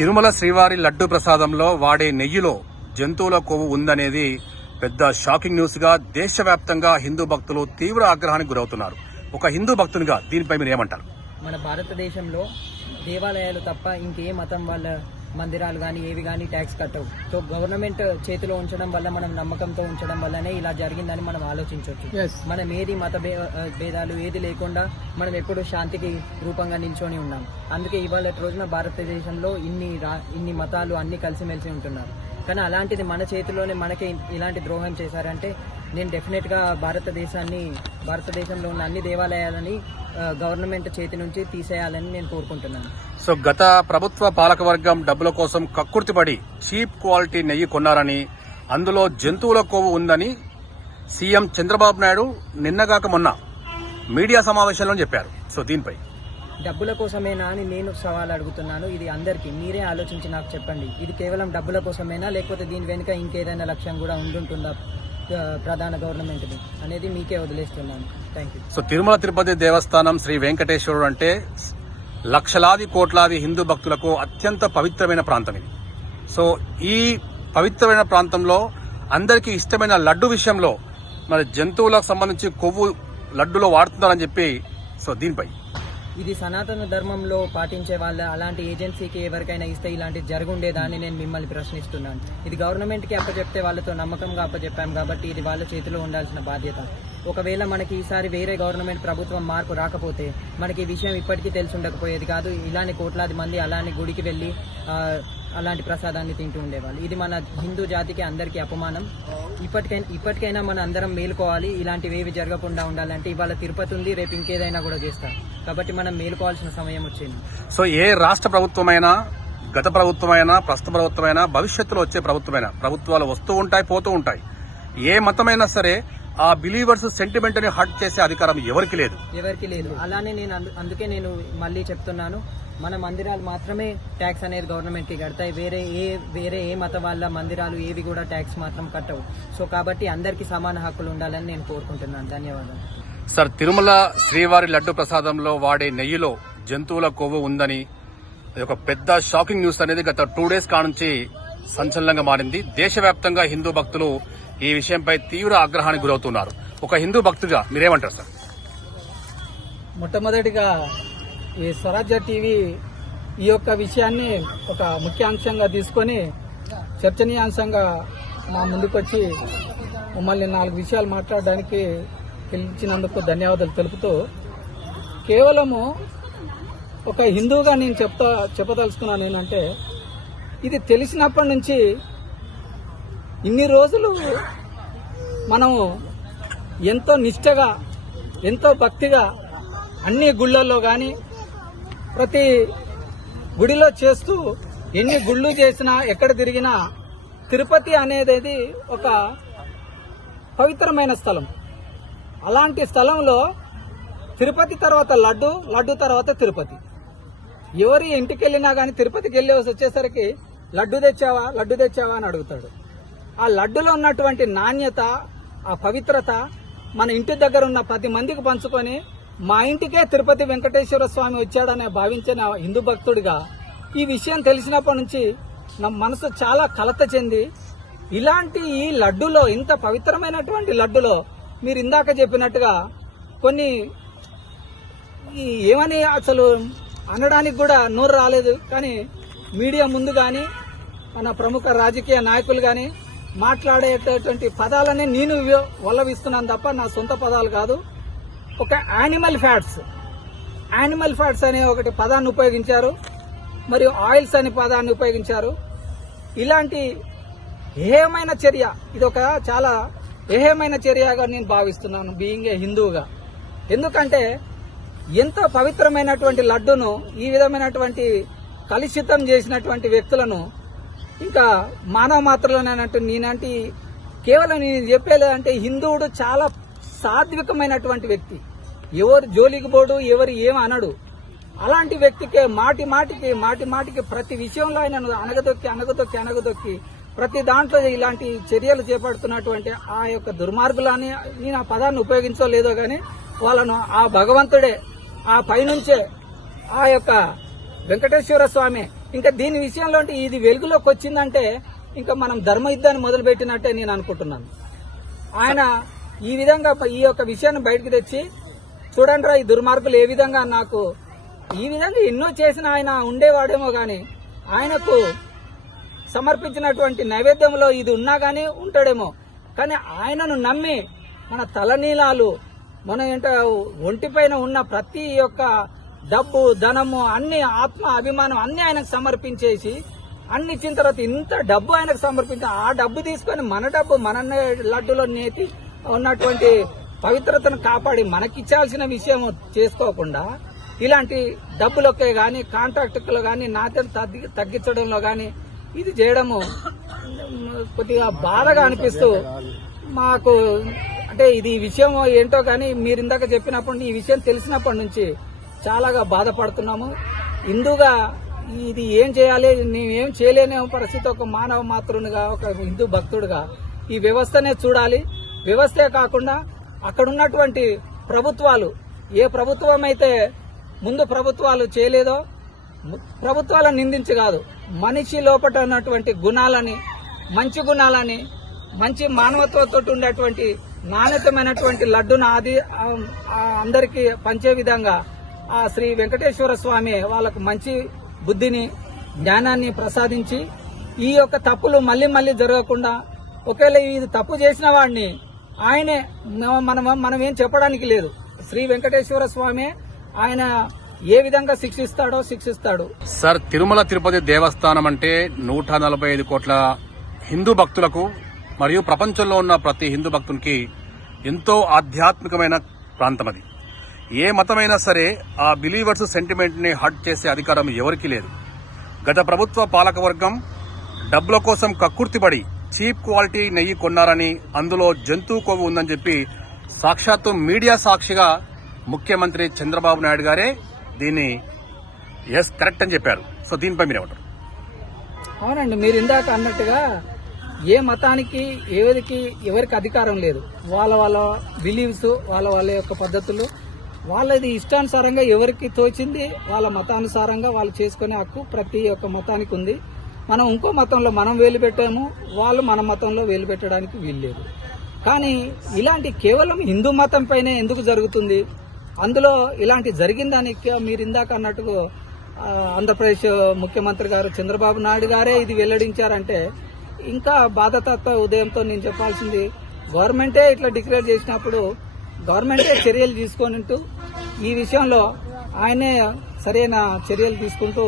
తిరుమల శ్రీవారి లడ్డు ప్రసాదంలో వాడే నెయ్యిలో జంతువుల కొవ్వు ఉందనేది పెద్ద షాకింగ్ న్యూస్ గా దేశవ్యాప్తంగా హిందూ భక్తులు తీవ్ర ఆగ్రహానికి గురవుతున్నారు. ఒక హిందూ భక్తునిగా దీనిపై మీరు ఏమంటారు? మన భారతదేశంలో దేవాలయాలు తప్ప ఇంకే మతం వాళ్ళ మందిరాలు కానీ ఏవి కానీ ట్యాక్స్ కట్టవు. సో గవర్నమెంట్ చేతిలో ఉంచడం వల్ల, మనం నమ్మకంతో ఉంచడం వల్లనే ఇలా జరిగిందని మనం ఆలోచించవచ్చు. మనం ఏది మత భేదాలు ఏది లేకుండా మనం ఎప్పుడు శాంతికి రూపంగా నిల్చొని ఉన్నాం. అందుకే ఇవాళ రోజున భారతదేశంలో ఇన్ని మతాలు అన్ని కలిసిమెలిసి ఉంటున్నారు. కానీ అలాంటిది మన చేతిలోనే మనకి ఇలాంటి ద్రోహం చేశారంటే నేను డెఫినెట్ గా భారతదేశంలో ఉన్న అన్ని దేవాలయాలని గవర్నమెంట్ చేతి నుంచి తీసేయాలని నేను కోరుకుంటున్నాను. సో గత ప్రభుత్వ పాలకవర్గం డబ్బుల కోసం కక్కుర్తిపడి చీప్ క్వాలిటీ నెయ్యి కొన్నారని, అందులో జంతువుల కొవ్వు ఉందని సీఎం చంద్రబాబు నాయుడు నిన్నగాక మొన్న మీడియా సమావేశంలో చెప్పారు. సో దీనిపై డబ్బుల కోసమేనా అని నేను సవాల్ అడుగుతున్నాను. ఇది అందరికీ మీరే ఆలోచించి నాకు చెప్పండి. ఇది కేవలం డబ్బుల కోసమేనా, లేకపోతే దీని వెనుక ఇంకేదైనా లక్ష్యం కూడా ఉంటుందా ప్రధాన గవర్నమెంట్ అనేది మీకే వదిలేస్తున్నాను. Thank you. So Tirumala Tirupati దేవస్థానం శ్రీ వెంకటేశ్వరుడు అంటే లక్షలాది కోట్లాది హిందూ భక్తులకు అత్యంత పవిత్రమైన ప్రాంతం ఇది. సో ఈ పవిత్రమైన ప్రాంతంలో అందరికీ ఇష్టమైన లడ్డు విషయంలో మరి జంతువులకు సంబంధించి కొవ్వు లడ్డులో వాడుతున్నారని చెప్పి, సో దీనిపై ఇది సనాతన ధర్మంలో పాటించే వాళ్ళ అలాంటి ఏజెన్సీకి ఎవరికైనా ఇస్తే ఇలాంటి జరుగుండేదా అని నేను మిమ్మల్ని ప్రశ్నిస్తున్నాను. ఇది గవర్నమెంట్ కి అప్పచెప్తే వాళ్ళతో నమ్మకంగా అప్పచెప్పాం కాబట్టి ఇది వాళ్ళ చేతిలో ఉండాల్సిన బాధ్యత. ఒకవేళ మనకి ఈసారి వేరే గవర్నమెంట్ ప్రభుత్వం మార్పు రాకపోతే మనకి ఈ విషయం ఇప్పటికీ తెలిసి ఉండకపోయేది కాదు. ఇలాంటి కోట్లాది మంది అలాంటి గుడికి వెళ్లి అలాంటి ప్రసాదాన్ని తింటూ ఉండేవాళ్ళు. ఇది మన హిందూ జాతికి అందరికీ అపమానం. ఇప్పటికైనా మన అందరం మేలుకోవాలి. ఇలాంటివి ఏవి జరగకుండా ఉండాలంటే ఇవాళ తిరుపతి ఉంది, రేపు ఇంకేదైనా కూడా చేస్తాం. కాబట్టి మనం మేలుకోవాల్సిన సమయం వచ్చింది. సో ఏ రాష్ట్ర ప్రభుత్వమైనా, గత ప్రభుత్వమైనా, ప్రస్తుత ప్రభుత్వమైనా, భవిష్యత్తులో వచ్చే ప్రభుత్వాలు వస్తూ ఉంటాయి, పోతూ ఉంటాయి. ఏ మతమైనా సరే ఆ బిలీవర్స్ సెంటిమెంట్ ని హర్ట్ చేసే అధికారం ఎవరికి లేదు. అలానే అందుకే నేను మళ్ళీ చెప్తున్నాను, మన మందిరాలు మాత్రమే ట్యాక్స్ అనేది గవర్నమెంట్ కి కడతాయి. వేరే ఏ మత వాళ్ళ మందిరాలు ఏవి కూడా ట్యాక్స్ మాత్రం కట్టవు. సో కాబట్టి అందరికీ సమాన హక్కులు ఉండాలని నేను కోరుకుంటున్నాను. ధన్యవాదాలు. సార్, తిరుమల శ్రీవారి లడ్డు ప్రసాదంలో వాడే నెయ్యిలో జంతువుల కొవ్వు ఉందని ఒక పెద్ద షాకింగ్ న్యూస్ అనేది గత 2 days కానుంచి సంచలనంగా మారింది. దేశవ్యాప్తంగా హిందూ భక్తులు ఈ విషయంపై తీవ్ర ఆగ్రహానికి గురవుతున్నారు. ఒక హిందూ భక్తుడిగా మీరేమంటారు సార్? మొట్టమొదటిగా ఈ స్వరాజ్య టీవీ ఈ యొక్క విషయాన్ని ఒక ముఖ్య అంశంగా తీసుకొని చర్చనీయాంశంగా మా ముందుకొచ్చి మమ్మల్ని 4 విషయాలు మాట్లాడడానికి పిలిచినందుకు ధన్యవాదాలు తెలుపుతూ, కేవలము ఒక హిందూగా నేను చెప్పదలుచుకున్నాను ఏంటంటే, ఇది తెలిసినప్పటి నుంచి ఇన్ని రోజులు మనము ఎంతో నిష్ఠగా, ఎంతో భక్తిగా అన్ని గుళ్ళల్లో కానీ ప్రతి గుడిలో చేస్తూ ఎన్ని గుళ్ళు చేసినా ఎక్కడ తిరిగినా తిరుపతి అనేది ఒక పవిత్రమైన స్థలం. అలాంటి స్థలంలో తిరుపతి తర్వాత లడ్డు తర్వాత తిరుపతి. ఎవరి ఇంటికి వెళ్ళినా కానీ తిరుపతికి వెళ్ళి వచ్చేసరికి లడ్డు తెచ్చావా అని అడుగుతాడు. ఆ లడ్డులో ఉన్నటువంటి నాణ్యత, ఆ పవిత్రత మన ఇంటి దగ్గర ఉన్న 10 మందికి పంచుకొని మా ఇంటికే తిరుపతి వెంకటేశ్వర స్వామి వచ్చాడనే భావించిన హిందూ భక్తుడిగా ఈ విషయం తెలిసినప్పటి నుంచి నా మనసు చాలా కలత చెంది, ఇలాంటి ఈ లడ్డులో, ఇంత పవిత్రమైనటువంటి లడ్డులో మీరు ఇందాక చెప్పినట్టుగా కొన్ని ఏమని అసలు అనడానికి కూడా నోరు రాలేదు. కానీ మీడియా ముందు కానీ మన ప్రముఖ రాజకీయ నాయకులు కానీ మాట్లాడేటటువంటి పదాలనే నేను వల్లవిస్తున్నాను తప్ప నా సొంత పదాలు కాదు. ఒక యానిమల్ ఫ్యాట్స్ అనే ఒకటి పదాన్ని ఉపయోగించారు, మరియు ఆయిల్స్ అనే పదాన్ని ఉపయోగించారు. ఇలాంటి ఏహమైన చర్య, ఇది ఒక చాలా ఏహమైన చర్యగా నేను భావిస్తున్నాను బీయింగ్ ఏ హిందూగా. ఎందుకంటే ఎంతో పవిత్రమైనటువంటి లడ్డును ఈ విధమైనటువంటి కలుషితం చేసినటువంటి వ్యక్తులను ఇంకా మానవ మాత్రలోనేనంటూ నేనంటే కేవలం నేను చెప్పేలేదంటే హిందువుడు చాలా సాత్వికమైనటువంటి వ్యక్తి. ఎవరు జోలికి పోడు, ఎవరు ఏం అనడు. అలాంటి వ్యక్తికే మాటి మాటికి ప్రతి విషయంలో ఆయన అనగదొక్కి ప్రతి దాంట్లో ఇలాంటి చర్యలు చేపడుతున్నటువంటి ఆ యొక్క దుర్మార్గులని, నేను ఆ పదాన్ని ఉపయోగించలేదో గానీ వాళ్ళను ఆ భగవంతుడే ఆ పైనుంచే ఆ యొక్క వెంకటేశ్వర స్వామి ఇంకా దీని విషయంలో ఇది వెలుగులోకి వచ్చిందంటే ఇంకా మనం ధర్మ యుద్ధాన్ని మొదలుపెట్టినట్టే నేను అనుకుంటున్నాను. ఆయన ఈ విధంగా ఈ యొక్క విషయాన్ని బయటకు తెచ్చి చూడండి రా, ఈ దుర్మార్గులు ఏ విధంగా నాకు ఈ విధంగా ఎన్నో చేసిన ఆయన ఉండేవాడేమో గాని ఆయనకు సమర్పించినటువంటి నైవేద్యంలో ఇది ఉన్నా గానీ ఉంటాడేమో, కానీ ఆయనను నమ్మి మన తలనీలాలు మన ఒంటిపైన ఉన్న ప్రతి ఒక్క డబ్బు ధనము అన్ని ఆత్మ అభిమానం అన్ని ఆయనకు సమర్పించేసి అన్ని ఇచ్చిన తర్వాత ఇంత డబ్బు ఆయనకు సమర్పించి ఆ డబ్బు తీసుకొని మన డబ్బు మన లడ్డులో నేతి ఉన్నటువంటి పవిత్రతను కాపాడి మనకిచ్చాల్సిన విషయం చేసుకోకుండా ఇలాంటి డబ్బులకే గాని కాంట్రాక్టులు గాని నాణ్యతను తగ్గించడంలో గాని ఇది చేయడము కొద్దిగా బాధగా అనిపిస్తూ మాకు అంటే ఇది విషయం ఏంటో కానీ మీరు ఇందాక చెప్పినప్పుడు ఈ విషయం తెలిసినప్పటి నుంచి చాలాగా బాధపడుతున్నాము. హిందూగా ఇది ఏం చేయాలి, నేనేం చేయలేని పరిస్థితి ఒక మానవ మాతృనిగా ఒక హిందూ భక్తుడిగా ఈ వ్యవస్థనే చూడాలి. వ్యవస్థే కాకుండా అక్కడ ఉన్నటువంటి ప్రభుత్వాలు ఏ ప్రభుత్వం అయితే ముందు ప్రభుత్వాలు చేయలేదో ప్రభుత్వాలను నిందించి కాదు, మనిషి లోపల ఉన్నటువంటి గుణాలని మంచి గుణాలని మంచి మానవత్వంతో ఉండేటువంటి నాణ్యతమైనటువంటి లడ్డును అందరికీ పంచే విధంగా ఆ శ్రీ వెంకటేశ్వర స్వామి వాళ్ళకు మంచి బుద్ధిని జ్ఞానాన్ని ప్రసాదించి ఈ యొక్క తప్పులు మళ్లీ మళ్లీ జరగకుండా ఒకవేళ ఇది తప్పు చేసిన వాడిని ఆయనే మనం ఏం చెప్పడానికి లేదు. శ్రీ వెంకటేశ్వర స్వామి ఆయన ఏ విధంగా శిక్షిస్తాడు. సార్, తిరుమల తిరుపతి దేవస్థానం అంటే 145 కోట్ల హిందూ భక్తులకు మరియు ప్రపంచంలో ఉన్న ప్రతి హిందూ భక్తునికి ఎంతో ఆధ్యాత్మికమైన ప్రాంతం. అది ఏ మతమైనా సరే ఆ బిలీవర్స్ సెంటిమెంట్ ని హర్ట్ చేసే అధికారం ఎవరికీ లేదు. గత ప్రభుత్వ పాలకవర్గం డబ్బుల కోసం కక్కుర్తిపడి చీప్ క్వాలిటీ నెయ్యి కొన్నారని, అందులో జంతువు కొవ్వు ఉందని చెప్పి సాక్షాత్తు మీడియా సాక్షిగా ముఖ్యమంత్రి చంద్రబాబు నాయుడు గారే దీన్ని ఎస్ కరెక్ట్ అని చెప్పారు. సో దీనిపై మీరేమంటారు? అవునండి, మీరు ఇందాక అన్నట్టుగా ఏ మతానికి ఎవరికి అధికారం లేదు. వాళ్ళ బిలీవ్స్ వాళ్ళ యొక్క పద్ధతులు వాళ్ళది ఇష్టానుసారంగా ఎవరికి తోచింది వాళ్ళ మతానుసారంగా వాళ్ళు చేసుకునే హక్కు ప్రతి ఒక్క మతానికి ఉంది. మనం ఇంకో మతంలో మనం వేలు పెట్టాము, వాళ్ళు మన మతంలో వేలు పెట్టడానికి వీల్లేదు. కానీ ఇలాంటి కేవలం హిందూ మతం పైనే ఎందుకు జరుగుతుంది? అందులో ఇలాంటి జరిగిందని మీరు ఇందాక అన్నట్టుగా ఆంధ్రప్రదేశ్ ముఖ్యమంత్రి గారు చంద్రబాబు నాయుడు గారే ఇది వెల్లడించారంటే ఇంకా బాధతత్వ ఉదయంతో నేను చెప్పాల్సింది గవర్నమెంటే ఇట్లా డిక్లేర్ చేసినప్పుడు గవర్నమెంటే చర్యలు తీసుకుంటూ ఈ విషయంలో ఆయనే సరైన చర్యలు తీసుకుంటూ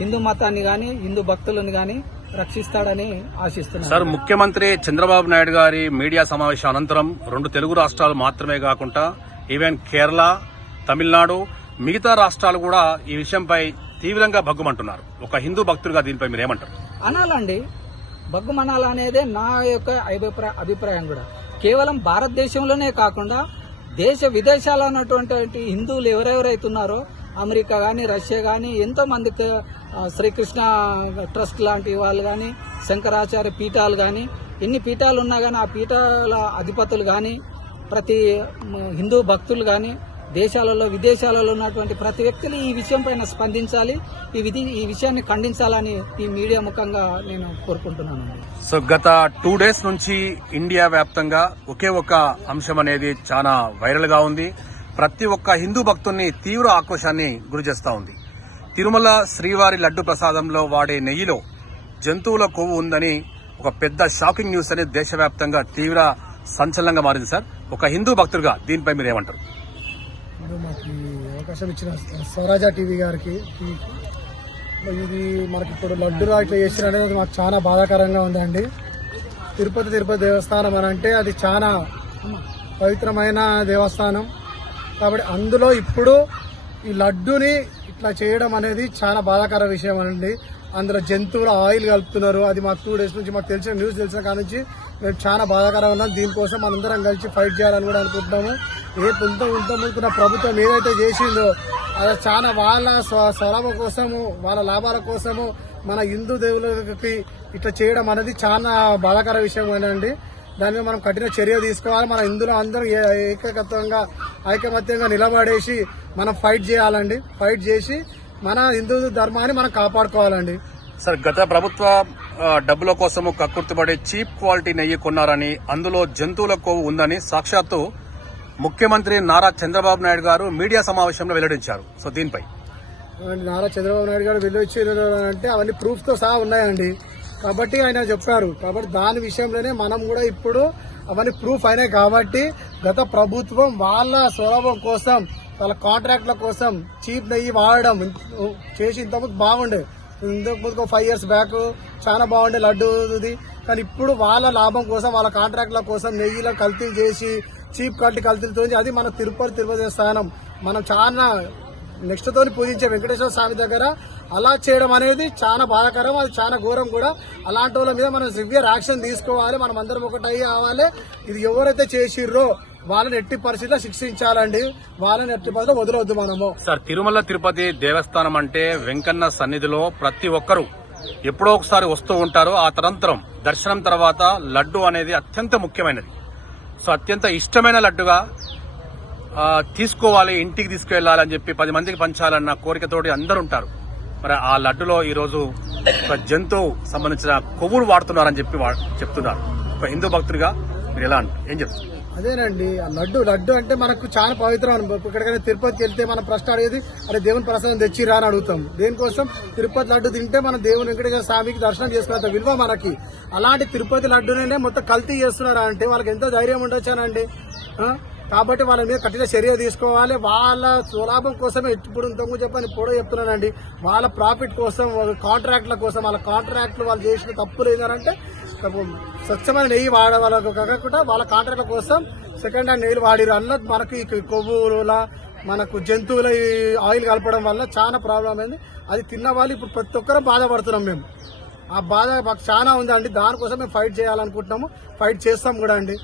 హిందూ మతాన్ని గాని హిందూ భక్తులను గాని రక్షిస్తాడని ఆశిస్తున్నారు. సార్, ముఖ్యమంత్రి చంద్రబాబు నాయుడు గారి మీడియా సమావేశం అనంతరం 2 తెలుగు రాష్ట్రాలు మాత్రమే కాకుండా ఈవెన్ కేరళ, తమిళనాడు, మిగతా రాష్ట్రాలు కూడా ఈ విషయంపై తీవ్రంగా భగ్గుమంటున్నారు. ఒక హిందూ భక్తుడిగా దీనిపై మీరేమంటారు? అనాలండి, భగ్గుమనాలా అనేదే నా యొక్క అభిప్రాయం కూడా. కేవలం భారతదేశంలోనే కాకుండా దేశ విదేశాల్లో ఉన్నటువంటి హిందువులు ఎవరెవరైతున్నారో అమెరికా గాని రష్యా గాని ఎంతో మంది శ్రీకృష్ణ ట్రస్ట్ లాంటి వాళ్ళు గాని శంకరాచార్య పీఠాలు గాని ఎన్ని పీఠాలు ఉన్నా గానీ ఆ పీఠాల అధిపతులు గాని ప్రతి హిందూ భక్తులు గాని దేశాలలో విదేశాలలో ఉన్నటువంటి ప్రతి వ్యక్తులు ఈ విషయం పైన స్పందించాలి, ఈ విషయాన్ని ఖండించాలని ఈ మీడియా ముఖంగా నేను కోరుకుంటున్నాను. సో గత 2 డేస్ నుంచి ఇండియా వ్యాప్తంగా ఒకే ఒక అంశం అనేది చాలా వైరల్ గా ఉంది. ప్రతి ఒక్క హిందూ భక్తుల్ని తీవ్ర ఆక్రోశాన్ని గురిచేస్తా ఉంది. తిరుమల శ్రీవారి లడ్డు ప్రసాదంలో వాడే నెయ్యిలో జంతువుల కొవ్వు ఉందని ఒక పెద్ద షాకింగ్ న్యూస్ అనేది దేశవ్యాప్తంగా తీవ్ర సంచలనంగా మారింది. సార్, ఒక హిందూ భక్తుడిగా దీనిపై మీరు ఏమంటారు? మాకు అవకాశం ఇచ్చిన స్వరాజ టీవీ గారికి ఇది మనకి ఇప్పుడు లడ్డు ఇట్లా చేసిన అనేది మాకు చాలా బాధాకరంగా ఉందండి. తిరుపతి దేవస్థానం అని అంటే అది చాలా పవిత్రమైన దేవస్థానం కాబట్టి అందులో ఇప్పుడు ఈ లడ్డుని ఇట్లా చేయడం అనేది చాలా బాధాకర విషయం అండి. అందులో జంతువుల ఆయిల్ కలుపుతున్నారు. అది మాకు 2 డేస్ నుంచి మాకు తెలిసిన న్యూస్ తెలిసిన కాడ నుంచి మేము చాలా బాధాకరంగా ఉన్నాం. దీనికోసం మనందరం కలిసి ఫైట్ చేయాలని కూడా అనుకుంటున్నాము. ముందుకున్న ప్రభుత్వం ఏదైతే చేసిందో అది చాలా వాళ్ళ స్వలాభం కోసము వాళ్ళ లాభాల కోసము మన హిందూ దేవులకి ఇట్లా చేయడం అనేది చాలా బాధాకర విషయం అండి. దాని మీద మనం కఠిన చర్య తీసుకోవాలి. మన హిందువులు అందరూ ఐకమత్యంగా నిలబడేసి మనం ఫైట్ చేయాలండి. ఫైట్ చేసి మన హిందూ ధర్మాన్ని మనం కాపాడుకోవాలండి. సార్, గత ప్రభుత్వ డబ్బుల కోసము కక్కుర్తిపడి చీప్ క్వాలిటీ నెయ్యి కొన్నారని, అందులో జంతువుల కొవ్వు ఉందని సాక్షాత్తు ముఖ్యమంత్రి నారా చంద్రబాబు నాయుడు గారు మీడియా సమావేశంలో వెల్లడించారు. సో దీనిపై నారా చంద్రబాబు నాయుడు గారు వెళ్ళొచ్చారు అంటే అవన్నీ ప్రూఫ్ తో సహా ఉన్నాయండి. కాబట్టి ఆయన చెప్పారు. కాబట్టి దాని విషయంలోనే మనం కూడా ఇప్పుడు అవన్నీ ప్రూఫ్ అయినాయి. కాబట్టి గత ప్రభుత్వం వాళ్ళ స్వలాభం కోసం, వాళ్ళ కాంట్రాక్ట్ల కోసం చీప్ నెయ్యి వాడడం చేసి ఇంతకుముందు బాగుండే. ఇంతకుముందు 5 years బ్యాక్ చాలా బాగుండే లడ్డూది. కానీ ఇప్పుడు వాళ్ళ లాభం కోసం, వాళ్ళ కాంట్రాక్ట్ల కోసం నెయ్యిలో కల్తీలు చేసి చీప్ క్వాలిటీ కల్తీలతో అది మన తిరుపతి దేవస్థానం మనం చాలా నెక్స్ట్ తోని పూజించే వెంకటేశ్వర స్వామి దగ్గర అలా చేయడం అనేది చాలా బాధాకరం. అది చాలా ఘోరం కూడా. అలాంటి వాళ్ళ మీద మనం సివియర్ యాక్షన్ తీసుకోవాలి. మనం అందరం ఒకటై కావాలి. ఇది ఎవరైతే చేసిర్రో వాళ్ళని ఎట్టి పరిస్థితిలో శిక్షించాలండి. వాళ్ళని ఎట్టి పరిస్థితిలో వదలవద్దు మనము. సార్, తిరుమల తిరుపతి దేవస్థానం అంటే వెంకన్న సన్నిధిలో ప్రతి ఒక్కరూ ఎప్పుడో ఒకసారి వస్తూ ఉంటారు. ఆ తరంతరం దర్శనం తర్వాత లడ్డు అనేది అత్యంత ముఖ్యమైనది. సో అత్యంత ఇష్టమైన లడ్డుగా తీసుకోవాలి, ఇంటికి తీసుకువెళ్లాలి అని చెప్పి 10 మందికి పంచాలన్న కోరికతోటి అందరూ ఉంటారు. మరి ఆ లడ్డులో ఈ రోజు ఒక జంతువు సంబంధించిన కొవ్వులు వాడుతున్నారని చెప్పి చెప్తున్నారు. ఒక హిందూ భక్తుడిగా మీరు ఎలా ఏం చెప్తున్నారు? అదేనండి, ఆ లడ్డు అంటే మనకు చాలా పవిత్రం. ఎక్కడికైనా తిరుపతికి వెళ్తే మనం ప్రశ్న అడిగేది అరే దేవుని ప్రసాదం తెచ్చిరా అని అడుగుతాం. దేనికోసం? తిరుపతి లడ్డు తింటే మనం దేవుని వెంకటేశ్వర స్వామికి దర్శనం చేసుకున్నంత విలువ మనకి. అలాంటి తిరుపతి లడ్డునే మొత్తం కల్తీ చేస్తున్నారా అంటే వాళ్ళకి ఎంత ధైర్యం ఉండొచ్చానండి. కాబట్టి వాళ్ళ మీద కఠిన చర్య తీసుకోవాలి. వాళ్ళ స్వలాభం కోసమే ఇప్పుడు ఇంతకు చెప్పని ఇప్పుడు చెప్తున్నానండి. వాళ్ళ ప్రాఫిట్ కోసం, కాంట్రాక్ట్ల కోసం, వాళ్ళ కాంట్రాక్ట్లు వాళ్ళు చేసిన తప్పులు ఏంటంటే స్వచ్ఛమైన నెయ్యి వాళ్ళకు కాకుండా వాళ్ళ కాంట్రాక్ట్ల కోసం సెకండ్ హ్యాండ్ నెయ్యిలు వాడిరు. అన్న మనకి కొవ్వుల మనకు జంతువుల ఆయిల్ కలపడం వల్ల చాలా ప్రాబ్లం అయింది. అది తిన్న వాళ్ళు ఇప్పుడు ప్రతి ఒక్కరూ బాధపడుతున్నాం. మేము ఆ బాధ మాకు చాలా ఉందండి. దానికోసం మేము ఫైట్ చేయాలనుకుంటున్నాము. ఫైట్ చేస్తాం కూడా అండి.